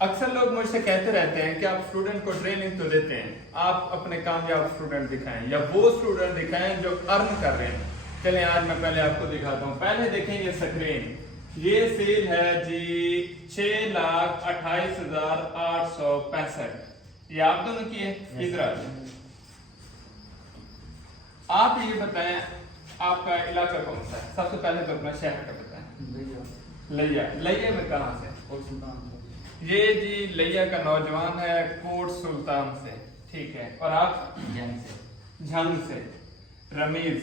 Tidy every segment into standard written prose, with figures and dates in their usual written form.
अक्सर लोग मुझसे कहते रहते हैं कि आप स्टूडेंट को ट्रेनिंग तो देते हैं, आप अपने कामयाब स्टूडेंट दिखाएं या वो स्टूडेंट दिखाएं जो अर्न कर रहे हैं। चलें आज मैं पहले आपको दिखाता हूं। पहले देखें ये स्क्रीन, ये सेल है जी 6,28,865। ये आप दोनों की है। इधर आ जाए। आप ये बताएं आपका इलाका कौन सा है? सबसे पहले तो अपना शहर का बताएं। लिया। लिया में कहां से? ये जी लिया का नौजवान है कोट सुल्तान से, ठीक है। और आप? झंग से। रमीज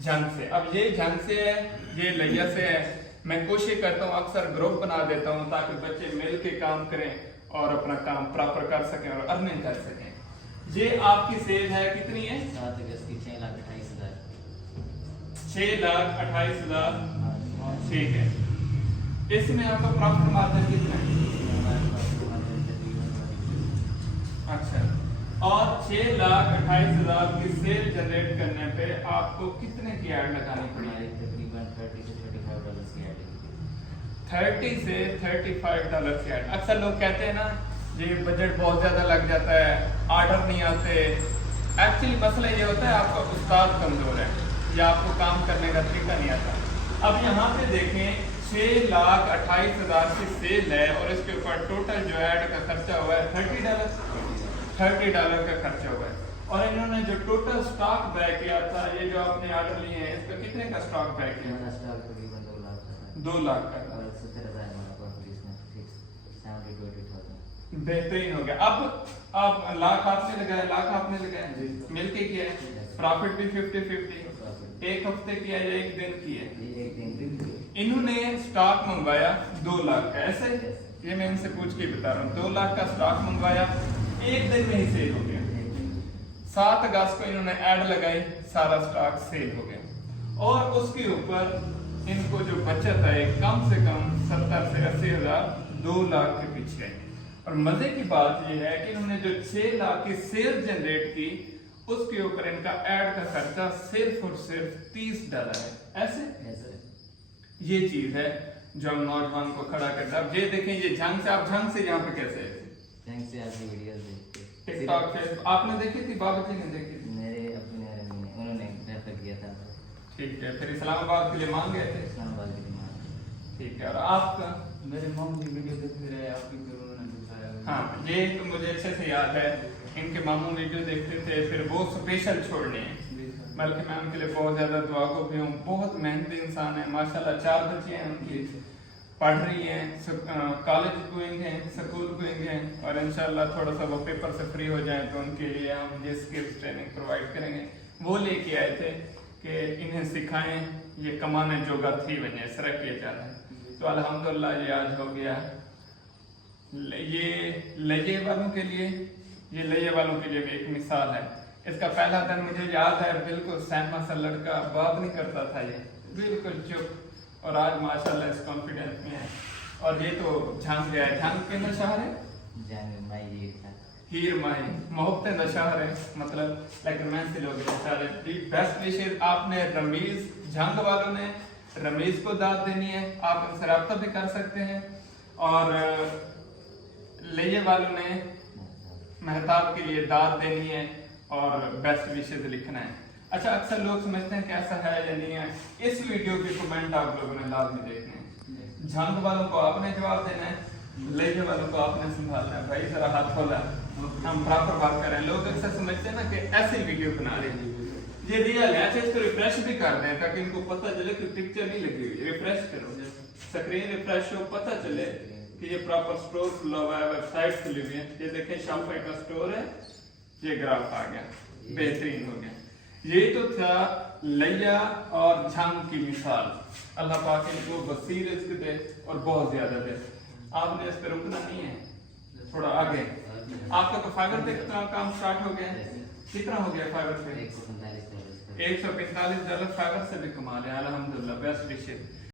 झंग से। अब ये झंग से है, ये लिया से है। मैं कोशिश करता हूँ अक्सर ग्रुप बना देता हूँ ताकि बच्चे मिल के काम करें और अपना काम प्रॉपर कर सकें और अर्निंग कर सकें। ये आपकी सेल है कितनी है? 7 अगस्त की 6,28,000। 6,28,000, ठीक है। इसमें आपका प्रॉफिट मार्जिन कितना है? अच्छा, और 6,28,000 की सेल जनरेट करने पे आपको कितने की ऐड लगानी पड़ेगी? तकरीबन $30 से $35 की ऐड। $30 से $35 की ऐड। अक्सर लोग कहते हैं ना जी बजट बहुत ज्यादा लग जाता है, ऑर्डर नहीं आते। एक्चुअली मसला ये होता है आपका उस्ताद कमजोर है या आपको काम करने का तरीका नहीं आता। अब यहाँ पे देखें 6,28,000 की सेल है और इसके ऊपर टोटल जो ऐड का खर्चा हुआ है $30 का खर्चा हुआ है। और इन्होंने जो टोटल स्टॉक बाय किया था, ये जो आपने ऑर्डर लिए हैं, इसका कितने का स्टॉक बाय किया? स्टॉक तकरीबन 2 लाख का। 2 लाख का। और 70,000 हमारा प्रॉफिट इसमें फिक्स 70,000-80,000। बेहतरीन हो गया। अब आप लाख आपने लगाया, लाख आपने लगाया, मिलके किया है। प्रॉफिट भी 50-50। एक हफ्ते किया या एक दिन किया? एक दिन। इन्होंने स्टॉक मंगवाया 2 लाख का, ऐसे ये मैं इनसे पूछ के बता रहा हूँ। 2 लाख का स्टॉक मंगवाया, एक दिन में ही सेल हो गया। 7 अगस्त को इन्होंने ऐड लगाई, सारा स्टॉक सेल हो गया। और उसके ऊपर इनको जो बचत है कम से कम 70 से 80,000, 2 लाख के पीछे आई। और मजे की बात यह है कि इन्होंने जो 6 लाख की सेल जनरेट की, उसके ऊपर इनका ऐड का खर्चा सिर्फ और सिर्फ $30 है। ऐसे ये चीज है जो हम नौजवान को खड़ा करता है। अब ये देखें, ये झंग से, आप झंग से यहाँ पे कैसे आए थे? थैंक्स से आपकी वीडियोस देखते। टिकटॉक पे आपने देखी थी? बाबा जी ने देखी थी? मेरे अपने उन्होंने रेफर किया था। ठीक है। फिर इस्लामाबाद के लिए मांग गए थे? इस्लामाबाद की डिमांड। ठीक है। और आपका? मेरे मामू की वीडियो देखते रहे आपकी, फिर उन्होंने दिखाया। हाँ, ये तो मुझे अच्छे से याद है। इनके मामू वीडियो देखते थे, फिर वो स्पेशल छोड़ने हैं। बल्कि मैं उनके लिए बहुत ज्यादा दुआ को भी हूँ। बहुत मेहनती इंसान है माशाल्लाह। 4 बच्चे हैं उनकी, पढ़ रही हैं, कॉलेज गोइंग हैं, स्कूल गोइंग हैं। और इंशाल्लाह थोड़ा सा वो पेपर से फ्री हो जाए तो उनके लिए हम ये स्किल्स ट्रेनिंग प्रोवाइड करेंगे। वो लेके आए थे कि इन्हें सिखाएं, ये कमाने जोगा थी वजह सरक किया जाता है। तो अल्हम्दुलिल्लाह ये आज हो गया। ये लये वालों के लिए, ये लये वालों के लिए भी एक मिसाल है। इसका पहला दिन मुझे याद है, बिल्कुल सहमा सा लड़का, बात नहीं करता था, ये बिल्कुल चुप, और आज माशाल्लाह इस कॉन्फिडेंस में है। और ये तो झांग गया है। झांग के नशहर है, हीर माही मोहब्बत नशहर है, मतलब लेकिन मैं से लोग बेस्ट विशेष। आपने रमीज झांग वालों ने रमीज को दाद देनी है, आप उनसे रब्ता भी कर सकते हैं। और लिए वालों ने मेहताब के लिए दाद देनी है और बेस्ट विशेष लिखना है। अच्छा, अक्सर लोग समझते हैं कैसा है या नहीं है। इस वीडियो के कमेंट आप लोगों ने लाजमी देखने हैं। झंग वालों को आपने जवाब देना है, लेजे वालों को आपने संभालना है। भाई जरा हाथ खोला, हम प्रॉपर बात कर रहे हैं। लोग अक्सर समझते हैं ना कि ऐसे वीडियो बना रहे हैं, ये रियल है। अच्छा, इसको रिफ्रेश भी कर दें ताकि इनको पता चले कि पिक्चर नहीं लगी हुई। रिफ्रेश करो, स्क्रीन रिफ्रेश हो, पता चले कि ये प्रॉपर स्टोर खुला हुआ है, वेबसाइट खुली हुई है। ये देखें शॉपिफाई का स्टोर है, ये ग्राफ आ गया, बेहतरीन हो गया। ये तो था लिया और झंग की मिसाल। अल्लाह पाक इनको वसीर रिज़्क दे और बहुत ज्यादा दे। आपने इस पे रुकना नहीं है, थोड़ा आगे। आपका तो फाइबर पे काम स्टार्ट हो गया है। कितना हो गया फाइबर पे? $145 फाइबर से भी कमा लिया अल्हम्दुलिल्लाह। बेस्ट विशेष।